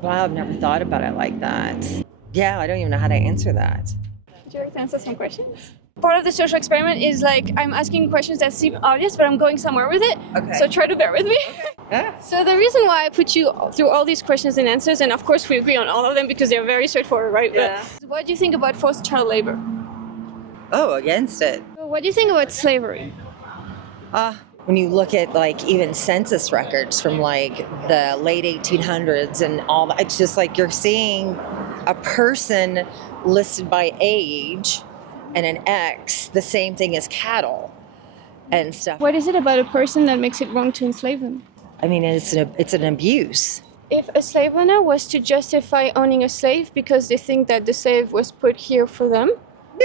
Wow, I've never thought about it like that. Yeah, I don't even know how to answer that. Would you like to answer some questions? Part of the social experiment is like I'm asking questions that seem obvious, but I'm going somewhere with it. Okay. So try to bear with me. Okay. Yeah. So the reason why I put you through all these questions and answers, and of course we agree on all of them because they're very straightforward, right? Yeah. But what do you think about forced child labor? Oh, against it. What do you think about slavery? When you look at like even census records from like the late 1800s and all that, it's just like you're seeing a person listed by age and an X, the same thing as cattle and stuff. What is it about a person that makes it wrong to enslave them? I mean, it's an abuse. If a slave owner was to justify owning a slave because they think that the slave was put here for them,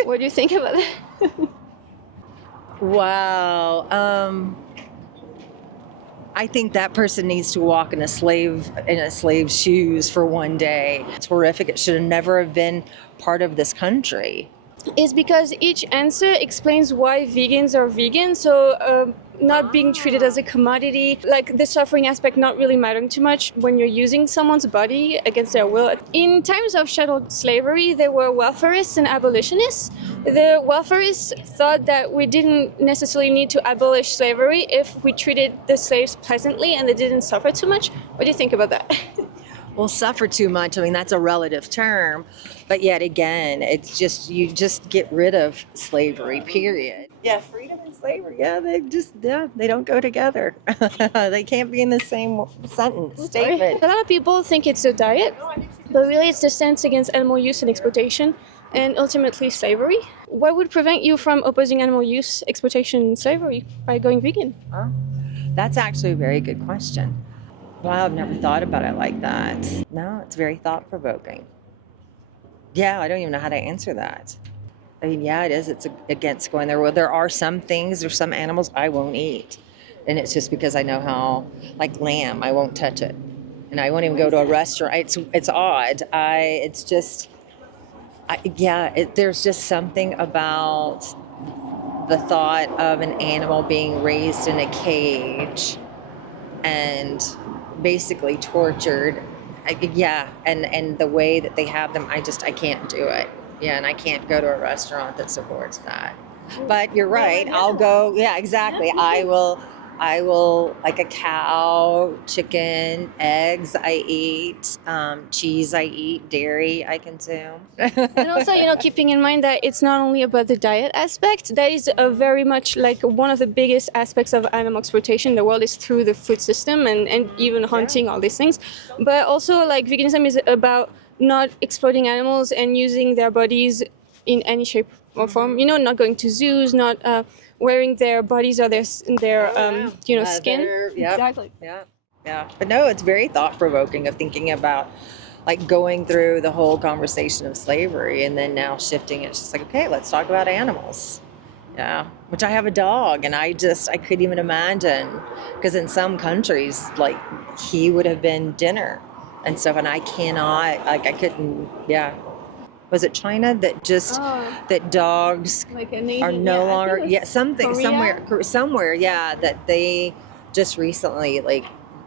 what do you think about that? Wow. I think that person needs to walk in a slave's shoes for one day. It's horrific. It should have never have been part of this country. Is because each answer explains why vegans are vegan. So not being treated as a commodity, like the suffering aspect not really mattering too much when you're using someone's body against their will. In times of chattel slavery, there were welfarists and abolitionists. The welfarists thought that we didn't necessarily need to abolish slavery if we treated the slaves pleasantly and they didn't suffer too much. What do you think about that? Well, suffer too much, I mean, that's a relative term. But yet again, it's just, you just get rid of slavery, period. Yeah, freedom and slavery, they don't go together. They can't be in the same statement. A lot of people think it's the diet, but really it's the stance against animal use and exploitation and ultimately slavery. What would prevent you from opposing animal use, exploitation, and slavery by going vegan? That's actually a very good question. Wow, I've never thought about it like that. No, it's very thought-provoking. Yeah, I don't even know how to answer that. I mean, yeah, it is. It's against going there. Well, there are some things, there's some animals I won't eat. And it's just because I know how, like lamb, I won't touch it. And I won't even go to a restaurant. It's odd. There's just something about the thought of an animal being raised in a cage and basically tortured. And the way that they have them, I can't do it. Yeah, and I can't go to a restaurant that supports that. But you're right, I'll go, yeah, exactly. I will, like a cow, chicken, eggs I eat, cheese I eat, dairy I consume. And also, keeping in mind that it's not only about the diet aspect, that is a very much like one of the biggest aspects of animal exploitation in the world is through the food system and even hunting, all these things. But also, like, veganism is about not exploiting animals and using their bodies in any shape or form. Not going to zoos, not wearing their bodies or their skin. Yep. Exactly. Yeah. But no, it's very thought-provoking of thinking about like going through the whole conversation of slavery and then now shifting it. It's just like, okay, let's talk about animals. Yeah, which I have a dog and I couldn't even imagine, because in some countries, like, he would have been dinner and stuff, and I cannot, like, I couldn't, yeah. Was it China that that dogs Like are no longer, somewhere, yeah, that they just recently, like,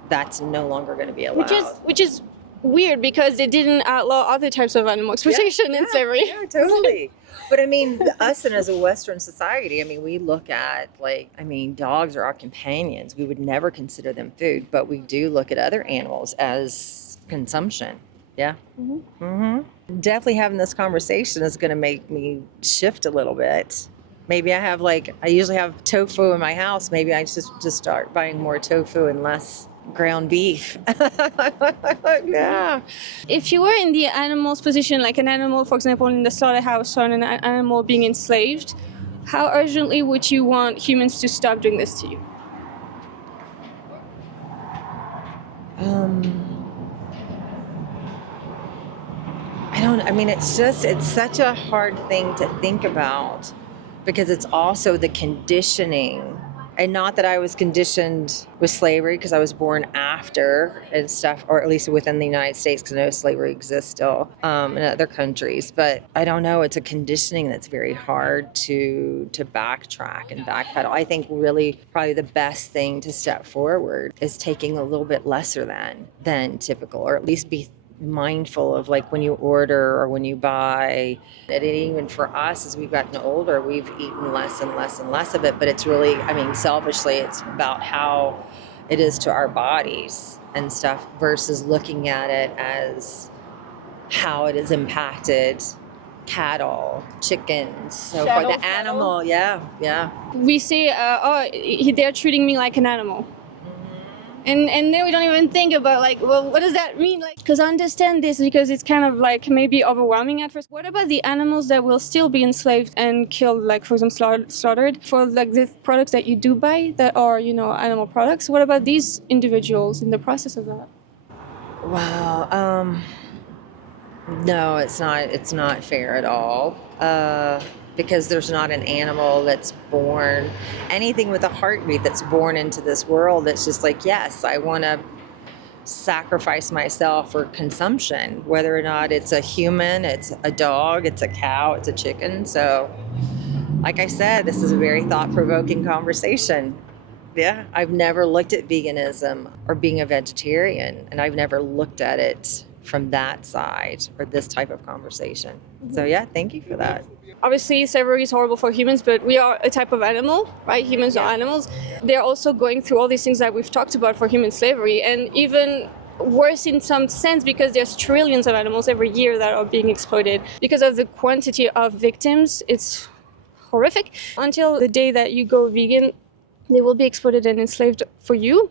that's no longer going to be allowed. Which is weird because they didn't outlaw other types of animal exploitation and slavery. Yeah, totally. But I mean, us and as a Western society, I mean, we look at, like, I mean, dogs are our companions. We would never consider them food, but we do look at other animals as consumption. Yeah. Definitely having this conversation is going to make me shift a little bit. Maybe I usually have tofu in my house. Maybe I just start buying more tofu and less ground beef. Yeah. If you were in the animal's position, like an animal, for example, in the slaughterhouse or an animal being enslaved, how urgently would you want humans to stop doing this to you? It's such a hard thing to think about, because it's also the conditioning. And not that I was conditioned with slavery, because I was born after and stuff, or at least within the United States, because I know slavery exists still in other countries. But I don't know, it's a conditioning that's very hard to backtrack and backpedal. I think really probably the best thing to step forward is taking a little bit lesser than typical, or at least be mindful of like when you order or when you buy. And even for us, as we've gotten older, we've eaten less and less and less of it. But it's really, I mean, selfishly, it's about how it is to our bodies and stuff versus looking at it as how it has impacted cattle, chickens, so for the animal. Yeah. We say, they're treating me like an animal. And then we don't even think about like, well, what does that mean? Like, because I understand this because it's kind of like maybe overwhelming at first. What about the animals that will still be enslaved and killed, like for example, slaughtered for like the products that you do buy that are, animal products? What about these individuals in the process of that? Wow. No, it's not. It's not fair at all. Because there's not an animal that's born, anything with a heartbeat that's born into this world that's just like, yes, I want to sacrifice myself for consumption, whether or not it's a human, it's a dog, it's a cow, it's a chicken. So, like I said, this is a very thought-provoking conversation. Yeah, I've never looked at veganism or being a vegetarian, and I've never looked at it from that side or this type of conversation. So yeah, thank you for that. Obviously, slavery is horrible for humans, but we are a type of animal, right? Humans are animals. They're also going through all these things that we've talked about for human slavery, and even worse in some sense because there's trillions of animals every year that are being exploited. Because of the quantity of victims, it's horrific. Until the day that you go vegan, they will be exploited and enslaved for you.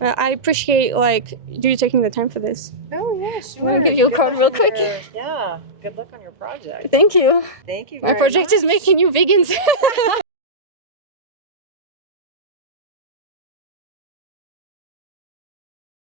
I appreciate, you taking the time for this. Oh, yeah, sure. I'm going to give you a card real quick. Yeah, good luck on your project. Thank you. Thank you My very project much. is making you vegans.